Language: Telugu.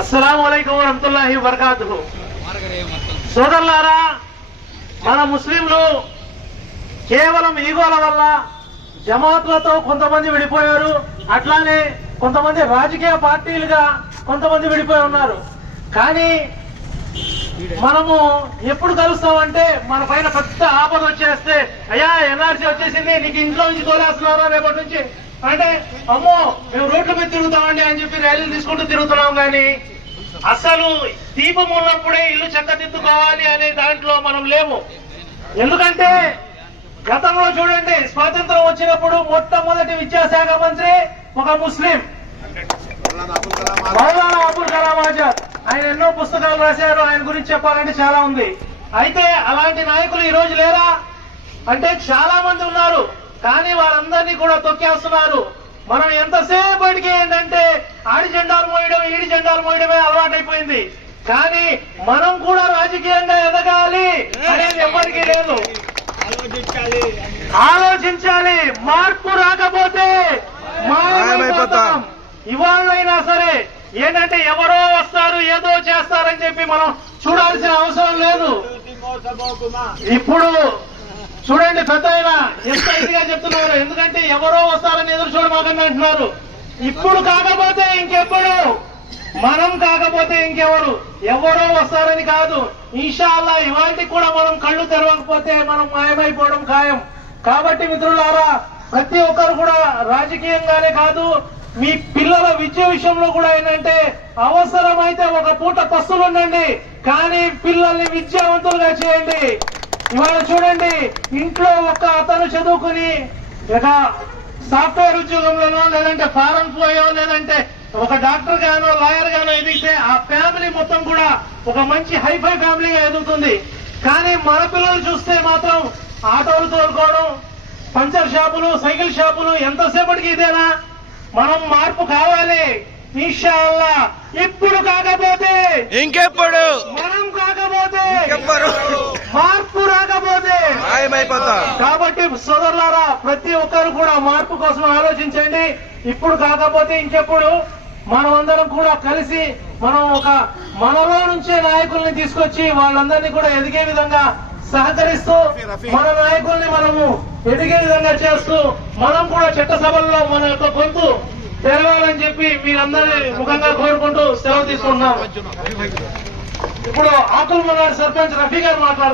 అస్సలాము అలైకుం వరహ్మతుల్లాహి వబరకాతుహు. సోదరులారా, మన ముస్లింలు కేవలం ఈగోల వల్ల జమాత్లతో కొంతమంది విడిపోయారు, అట్లానే కొంతమంది రాజకీయ పార్టీలుగా కొంతమంది విడిపోయి ఉన్నారు. కానీ మనము ఎప్పుడు కలుస్తామంటే మన పైన పెద్ద ఆపద వచ్చేస్తే, అయ్యా ఎన్ఆర్సీ వచ్చేసింది, నీకు ఇంట్లో నుంచి తోలేస్తున్నారా రేపటి నుంచి అంటే, అమ్మో మేము రోడ్ల మీద తిరుగుతామండి అని చెప్పి ర్యాలీలు తీసుకుంటూ తిరుగుతున్నాం. కానీ అసలు దీపం ఉన్నప్పుడే ఇల్లు చక్కదిద్దుకోవాలి అనే దాంట్లో మనం లేము. ఎందుకంటే గతంలో చూడండి, స్వాతంత్రం వచ్చినప్పుడు మొట్టమొదటి విద్యాశాఖ మంత్రి ఒక ముస్లిం, మౌలానా అబుల్ కలాం ఆజాద్. ఆయన ఎన్నో పుస్తకాలు రాశారు, ఆయన గురించి చెప్పాలంటే చాలా ఉంది. అయితే అలాంటి నాయకులు ఈ రోజు లేరా అంటే చాలా మంది ఉన్నారు, కానీ వారందరినీ కూడా తొక్కేస్తున్నారు. మనం ఎంతసేపటికి ఏంటంటే ఆడి జెండాలు మోయడం, ఈడి జెండాలు మోయడమే అలవాటైపోయింది. కానీ మనం కూడా రాజకీయంగా ఎదగాలి అనేది ఎవరికీ లేదు. ఆలోచించాలి. మార్పు రాకపోతే మాయమైపోతాం. ఇవాళైనా సరే ఏంటంటే ఎవరో వస్తారు ఏదో చేస్తారని చెప్పి మనం చూడాల్సిన అవసరం లేదు. ఇప్పుడు చూడండి, పెద్ద ఆయన ఎంత ఇదిగా చెప్తున్నారు. ఎందుకంటే ఎవరో వస్తారని ఎదురు చూడమాకండి అంటున్నారు. ఇప్పుడు కాకపోతే ఇంకెప్పుడు, మనం కాకపోతే ఇంకెవరు, ఎవరో వస్తారని కాదు. ఇన్షాల్లా ఇవాళకి కూడా మనం కళ్ళు తెరవకపోతే మనం మాయమైపోవడం ఖాయం. కాబట్టి మిత్రులారా, ప్రతి ఒక్కరు కూడా రాజకీయంగానే కాదు, మీ పిల్లల విద్య విషయంలో కూడా ఏంటంటే అవసరమైతే ఒక పూట పస్తులు ఉండండి, కానీ పిల్లల్ని విద్యావంతులుగా చేయండి. ఇవాళ చూడండి, ఇంట్లో ఒక అతను చదువుకుని ఒక సాఫ్ట్వేర్ ఉద్యోగంలోనో లేదంటే ఫారెన్ పోయో లేదంటే ఒక డాక్టర్ గానో లాయర్ గానో ఎదిగితే ఆ ఫ్యామిలీ మొత్తం కూడా ఒక మంచి హైఫై ఫ్యామిలీగా ఎదుగుతుంది. కానీ మన పిల్లలు చూస్తే మాత్రం ఆటోలు తోలుకోవడం, పంచర్ షాపులు, సైకిల్ షాపులు, ఎంతసేపటికి ఇదేనా? మనం మార్పు కావాలి ఇన్షాల్లా. ఇప్పుడు కాకపోతే ఇంకెప్పుడు, మనం కాకపోతే మార్పు రాకపోతే మాయమైపోతాం. కాబట్టి సోదరులారా, ప్రతి ఒక్కరు కూడా మార్పు కోసం ఆలోచించండి. ఇప్పుడు కాకపోతే ఇంకెప్పుడు. మనం అందరం కూడా కలిసి మనం ఒక మనలో నుంచే నాయకుల్ని తీసుకొచ్చి వాళ్ళందరినీ కూడా ఎదిగే విధంగా సహకరిస్తూ మన నాయకుల్ని మనము ఎదిగే విధంగా చేస్తూ మనం కూడా చట్టసభల్లో మన యొక్క గొంతు తెరవాలని చెప్పి మీరందరినీ ముఖంగా కోరుకుంటూ సెలవు తీసుకుంటున్నాం. ఇప్పుడు ఆకుల్ మనార్ సర్పంచ్ రఫీ గారు మాట్లాడుతున్నారు.